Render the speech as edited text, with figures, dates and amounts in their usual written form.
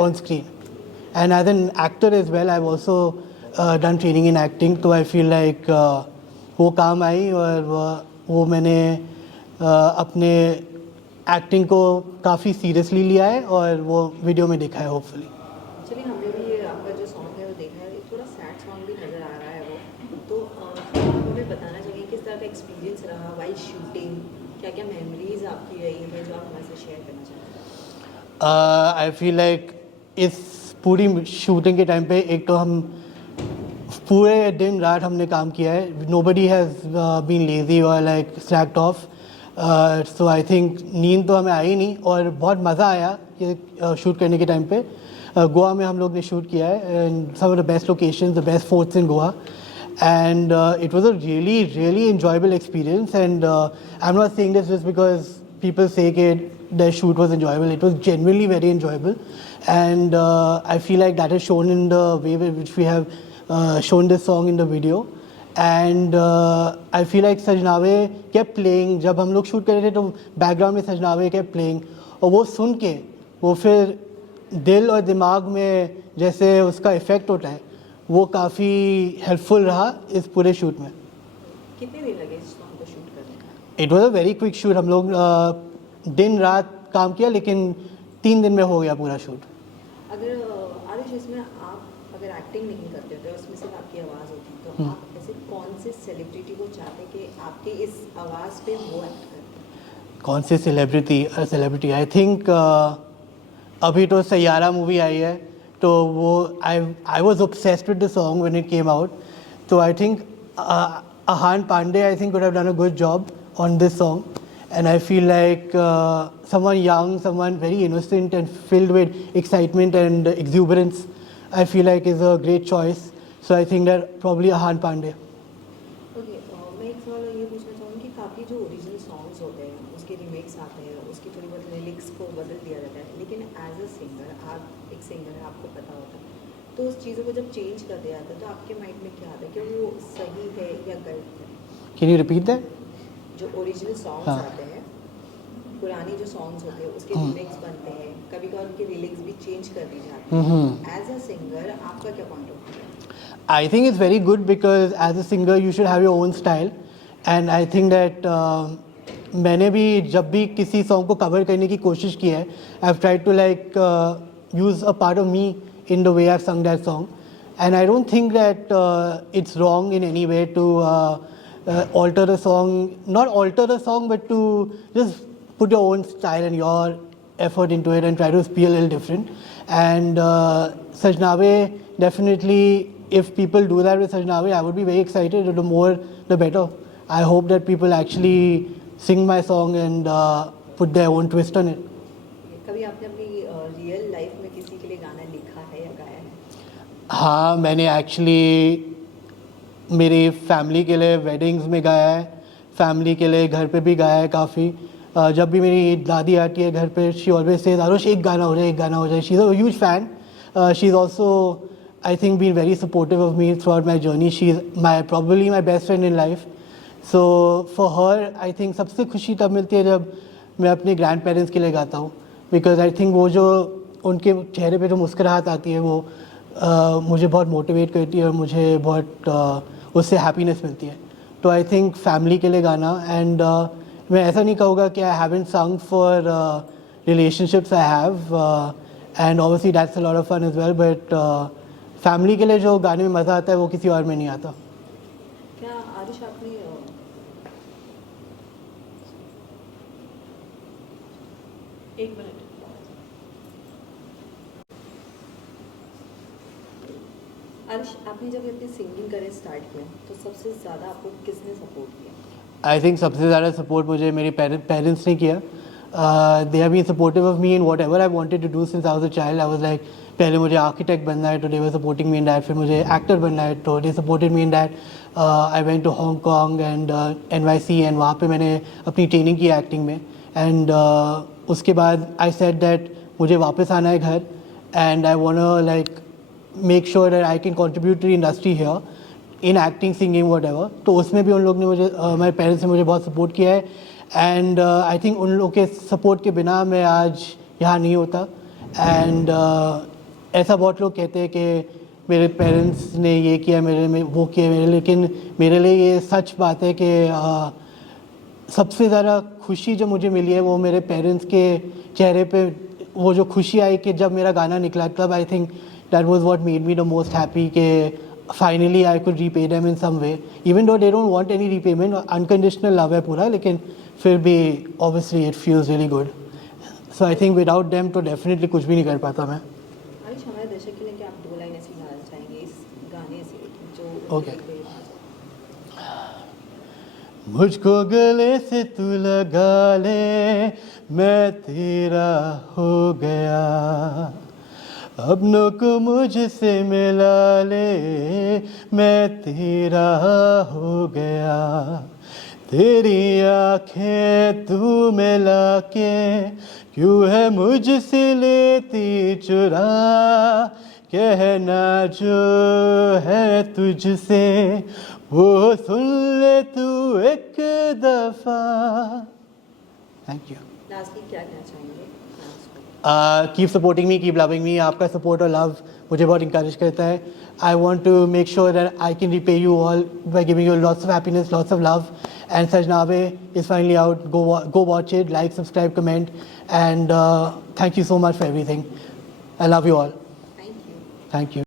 on screen. And as an actor as well, I've also done training in acting. तो I feel like वो काम आई और वो मैंने अपने एक्टिंग को काफ़ी सीरियसली लिया है और वो वीडियो में दिखा है होपफुली. चलिए हमने भी ये आपका जो सॉन्ग है वो देखा है, थोड़ा सैड सॉन्ग भी नज़र आ रहा है वो, तो आप हमें बताना चाहिए किस तरह का एक्सपीरियंस रहा वाइल शूटिंग, क्या क्या मेमोरीज आपकी रही है जो आप हमारे साथ शेयर करना चाहते हैं. आई फील लाइक इस पूरी शूटिंग के टाइम पे एक तो हम पूरे दिन रात हमने काम किया है. नोबडी हैज़ बीन लेजी और like slaked of. So I think नींद तो हमें आई नहीं और बहुत मज़ा आया ये शूट करने के टाइम पे. गोवा में हम लोग ने शूट किया है and some of the best locations, the best forts in Goa. And it was a really enjoyable experience, and I'm not saying this just because people say that the shoot was enjoyable. It was genuinely very enjoyable, and I feel like that is shown in the way in which we have shown this song in the video. And I feel like सजनावे kept playing. जब हम लोग shoot कर रहे थे तो background में सजनावे kept playing, और वो सुन के वो फिर दिल और दिमाग में जैसे उसका इफ़ेक्ट होता है, वो काफ़ी हेल्पफुल रहा इस पूरे शूट में. कितने दिन लगे इस सॉन्ग को शूट करने में? It was a very quick shoot. हम लोग दिन रात काम किया लेकिन 3 दिन में हो गया पूरा शूट. अगर आरुष इसमें आप अगर एक्टिंग नहीं करते थे, उसमें सिर्फ आपकी आवाज़ होती, तो आप ऐसे कौन से सेलिब्रिटी को चाहते कि आपकी इस आवाज़ पे वो एक्ट करते? कौन से सेलिब्रिटी आई थिंक अभी तो सैयारा मूवी आई है, तो वो I was obsessed with the song when it came out. So I think Ahan Pandey I think could have done a good job on this song, and I feel like someone young, someone very innocent and filled with excitement and exuberance, I feel like is a great choice. So I think that probably Ahan Pandey. Okay, मैं एक सवाल ये पूछना चाहूँगी कि काफ़ी जो original songs होते हैं उसके रीमेक्स आते हैं, उसकी थोड़ी बहुत लिरिक्स को बदल दिया जाता है, लेकिन एज अ सिंगर, आप एक सिंगर है, आपको पता होता है, तो उस चीज़ों को जब चेंज कर दिया जाता है तो आपके माइंड में क्या आता है कि वो सही है या गलत है? Can you repeat that? जो ओरिजिनल सॉन्ग्स हाँ. आते हैं, पुराने जो सॉन्ग्स होते हैं उसके रीमेक्स बनते हैं, कभी कभार उनके लिरिक्स भी चेंज कर दी जाती हैं, एज अ सिंगर आपका क्या पॉइंट ऑफ व्यू है? I think it's very good because as a singer you should have your own style, and I think that मैंने भी जब भी किसी सॉन्ग को कवर करने की कोशिश की है, I've tried to like use a part of me in the way I've sung that song, and I don't think that it's wrong in any way to alter the song, not alter the song but to just put your own style and your effort into it and try to be a little different. And Sajnawe, definitely if people do that with Sajnawe, I would be very excited. The more the better. I hope that people actually sing my song and put their own twist on it. कभी आपने अपनी real life में किसी के लिए गाना लिखा है या गाया है? हाँ, मैंने एक्चुअली मेरी फैमिली के लिए वेडिंग्स में गाया है, फैमिली के लिए घर पे भी गाया है काफ़ी. जब भी मेरी दादी आती है घर पे, शी ऑलवेज सेज आरुष एक गाना हो जाए, एक गाना हो जाए. She is a huge fan. She is also I think been very supportive of me throughout my journey. She is probably my best friend in life. So for her, I think सबसे खुशी तब मिलती है जब मैं अपने grand parents के लिए गाता हूँ, बिकॉज आई थिंक वो जो उनके चेहरे पे जो मुस्कुराहट आती है वो मुझे बहुत मोटिवेट करती है और मुझे बहुत उससे हैप्पीनेस मिलती है. तो आई थिंक फैमिली के लिए गाना, एंड मैं ऐसा नहीं कहूँगा कि I haven't sung for relationships. I have, and obviously that's a lot of fun as well, but family के लिए जो गाने में मज़ा आता है वो किसी और में नहीं आता. क्या आरुष आपने एक मिनट, आरुष आपने जब अपनी सिंगिंग करियर स्टार्ट किया तो सबसे ज़्यादा आपको किसने सपोर्ट किया? आई थिंक सबसे ज़्यादा सपोर्ट मुझे मेरे पेरेंट्स ने किया. They have been supportive of me in whatever I wanted to do since I was a child. I was like पहले मुझे आर्किटेक्ट बनना है तो दे were supporting me in that. फिर मुझे एक्टर बनना है तो they supported me in that. I went to Hong Kong and NYC, and वहाँ पे मैंने अपनी ट्रेनिंग की एक्टिंग में. एंड उसके बाद आई सेड दैट मुझे वापस आना है घर, and I want to like make sure that I can contribute to the industry here in acting, singing, whatever. तो उसमें भी उन लोग ने मुझे मेरे पेरेंट्स ने मुझे बहुत सपोर्ट किया है, एंड आई थिंक उन लोग के सपोर्ट के बिना मैं आज यहाँ नहीं होता. एंड ऐसा बहुत लोग कहते हैं कि मेरे पेरेंट्स ने ये किया मेरे में, वो किया मेरे, लेकिन मेरे लिए ये सच बात है कि सबसे ज़्यादा खुशी जो मुझे मिली है वो मेरे पेरेंट्स के चेहरे पे वो जो खुशी आई कि जब मेरा गाना निकला, तब I think that was what made me the most happy कि finally I could repay them in some way, even though they don't want any repayment, unconditional love है पूरा, लेकिन फिर भी obviously it feels really good. So I think without them तो definitely कुछ भी नहीं कर पाता मैं. आयुष, हमारे दर्शक के लिए क्या आप 2 लाइन ऐसी गाना चाहेंगे इस गाने से जो Okay. मुझको गले से तू लगा ले, मैं तेरा हो गया, अपनों को मुझसे मिला ले, मैं तेरा हो गया, तेरी आंखें तू मिला के क्यों है मुझसे लेती चुरा, कहना जो है तुझसे वो सुन ले तू एक दफा. Thank you. लास्टली क्या कहना चाहेंगे fans को? Keep supporting me, keep loving me. आपका सपोर्ट और लव मुझे बहुत इंकरेज करता है. I want to make sure that I can repay you all by giving you lots of happiness, lots of love. And Sajnaave is finally out. Go watch it, like, subscribe, comment, and thank you so much for everything. I love you all. Thank you. Thank you.